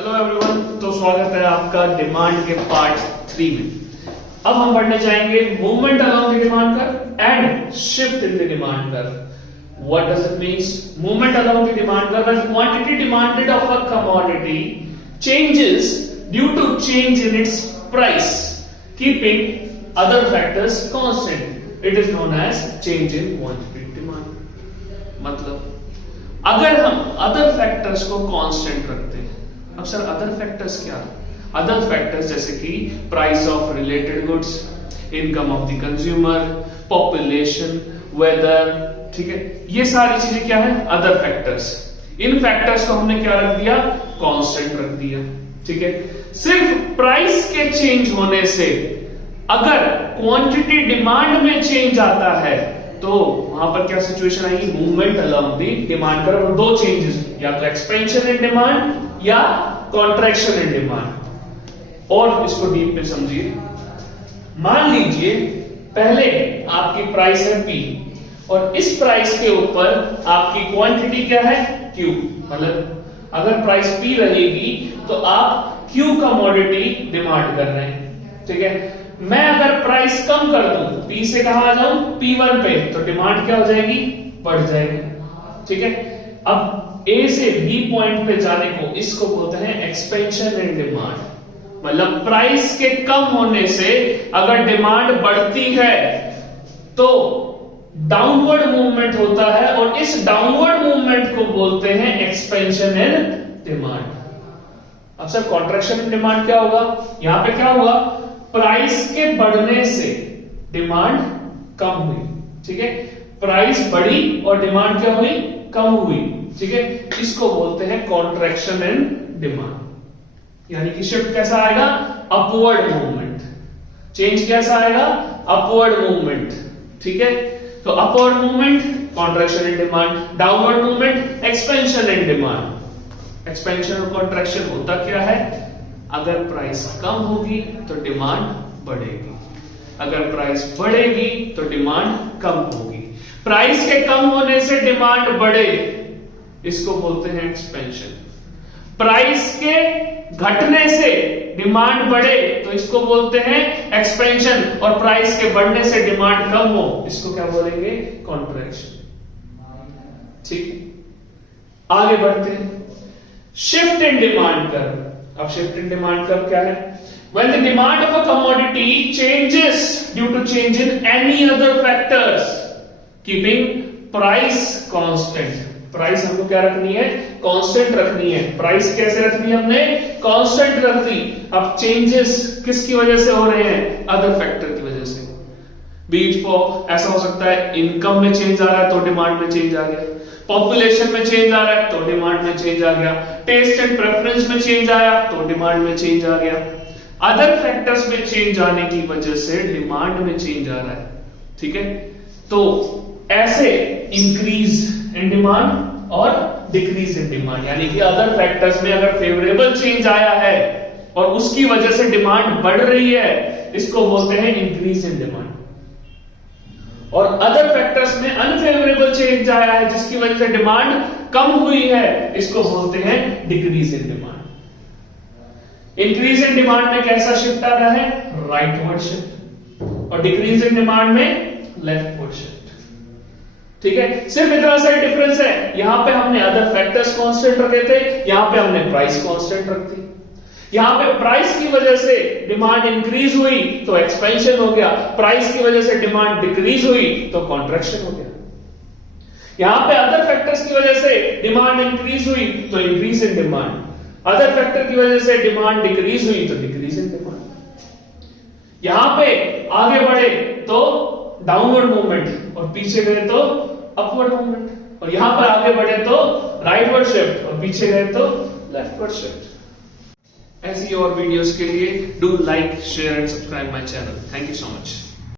Hello everyone, तो स्वागत है आपका डिमांड के पार्ट 3 में। अब हम पढ़ने जाएंगे movement along the demand curve and shift in the demand curve. What does it means? Movement along the demand curve, when quantity demanded of a commodity changes due to change in its price keeping other factors constant, it is known as change in quantity demand. मतलब अगर हम other factors को constant रखते हैं, अब sir other factors क्या? Other factors जैसे कि price of related goods, income of the consumer, population, weather, ठीक है, ये सारी चीजें क्या है? Other factors. इन फैक्टर्स को हमने क्या रख दिया? कांस्टेंट रख दिया, ठीक है। सिर्फ प्राइस के चेंज होने से अगर क्वांटिटी डिमांड में चेंज आता है तो वहां पर क्या सिचुएशन आएगी? Movement along the demand curve. दो चेंजेस, या तो एक्सपेंशन इन डिमांड या कॉन्ट्रैक्शन इन डिमांड। और इसको डीप में समझिए। मान लीजिए पहले आपकी प्राइस है P और इस प्राइस के ऊपर आपकी क्वांटिटी क्या है? Q। मतलब अगर प्राइस P रहेगी तो आप Q कमोडिटी डिमांड कर रहे हैं, ठीक है। मैं अगर प्राइस कम कर दूं, P से कहां आ जाऊं? P1 पे, तो डिमांड क्या हो जाएगी? बढ़ जाएगी, ठीक है। अब A से B पॉइंट पे जाने को, इसको बोलते हैं एक्सपेंशन इन डिमांड। मतलब प्राइस के कम होने से अगर डिमांड बढ़ती है तो डाउनवर्ड मूवमेंट होता है और इस डाउनवर्ड मूवमेंट को बोलते हैं एक्सपेंशन इन डिमांड। अब सर कॉन्ट्रैक्शन इन डिमांड क्या होगा? यहां पे क्या होगा? प्राइस के बढ़ने से डिमांड कम हुई, ठीक है। प्राइस बढ़ी और डिमांड क्या हुई? कम हुई, ठीक है। इसको बोलते हैं कॉन्ट्रैक्शन इन डिमांड। यानी कि शिफ्ट कैसा आएगा? Upward movement. चेंज कैसा आएगा? अपवर्ड मूवमेंट, ठीक है। तो upward movement contraction in demand, downward movement expansion in demand. Expansion और कॉन्ट्रैक्शन होता क्या है? अगर प्राइस कम होगी तो डिमांड बढ़ेगी, अगर प्राइस बढ़ेगी तो डिमांड कम होगी। प्राइस के कम होने से डिमांड बढ़े, इसको बोलते हैं एक्सपेंशन। प्राइस के घटने से डिमांड बढ़े तो इसको बोलते हैं एक्सपेंशन। और प्राइस के बढ़ने से डिमांड कम हो, इसको क्या बोलेंगे? कॉन्ट्रैक्शन, ठीक है। आगे बढ़ते हैं। Shift in demand curve. अब शिफ्ट इन डिमांड कर्व क्या है? When the demand of a commodity changes due to change in any other factors, keeping price constant. Price हमको क्या रखनी है? कांस्टेंट रखनी है। प्राइस कैसे रखनी है? हमने कांस्टेंट रख दी। अब चेंजेस किसकी वजह से हो रहे हैं? अदर फैक्टर की वजह से। बीट फॉर ऐसा हो सकता है इनकम में चेंज आ रहा है तो डिमांड में चेंज आ गया, पॉपुलेशन में चेंज आ रहा है तो डिमांड में चेंज आ गया, टेस्ट एंड प्रेफरेंस में चेंज आया तो डिमांड में चेंज आ गया। अदर फैक्टर्स में चेंज आने की वजह से डिमांड में चेंज आ रहा है, ठीक है। तो ऐसे इंक्रीज इन डिमांड और डिक्रीज इन डिमांड, यानी कि अदर फैक्टर्स में अगर फेवरेबल चेंज आया है और उसकी वजह से डिमांड बढ़ रही है, इसको बोलते हैं इंक्रीज इन डिमांड। और अदर फैक्टर्स में अनफेवरेबल चेंज आया है जिसकी वजह से डिमांड कम हुई है, इसको बोलते हैं decrease in demand. Increase in demand में कैसा शिफ्ट आ रहा है? Rightward shift. और डिक्रीज इन डिमांड में लेफ्टवर्ड शिफ्ट, ठीक है। सिर्फ इतना सा डिफरेंस है, यहां पे हमने अदर फैक्टर्स कांस्टेंट रखे थे, यहां पे हमने प्राइस कांस्टेंट रख दी। यहां पे प्राइस की वजह से डिमांड इंक्रीज हुई तो एक्सपेंशन हो गया, प्राइस की वजह से डिमांड डिक्रीज हुई तो कॉन्ट्रैक्शन हो गया। यहां पे अदर फैक्टर्स की वजह से डिमांड इंक्रीज हुई तो increase in demand, other factor की वजह से डिमांड डिक्रीज हुई तो डिक्रीज इन डिमांड। यहां पे आगे बढ़े तो डाउनवर्ड मूवमेंट और पीछे गए तो अपवर्ड मूवमेंट, और यहां पर आगे बढ़े तो राइटवर्ड शिफ्ट और पीछे गए तो लेफ्टवर्ड शिफ्ट। ऐसी और वीडियोस के लिए do like, share and subscribe my channel. Thank you so much.